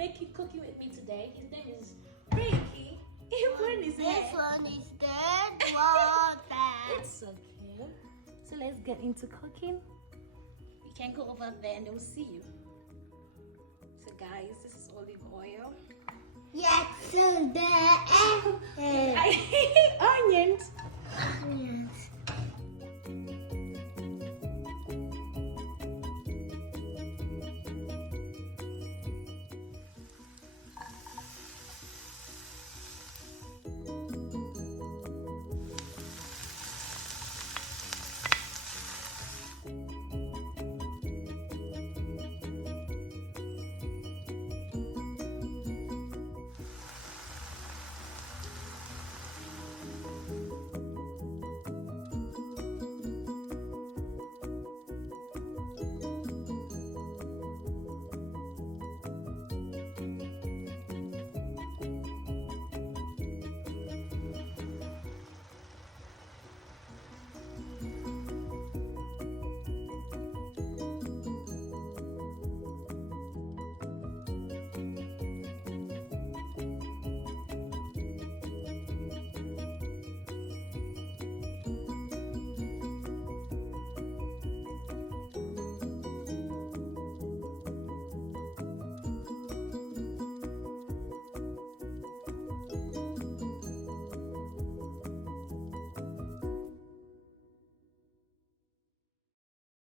making cooking with me today. His name is Ricky. This one is dead water. It's okay. So let's get into cooking. You can go over there and they'll see you. So guys, this is olive oil. Yes, so the Onions. Yeah.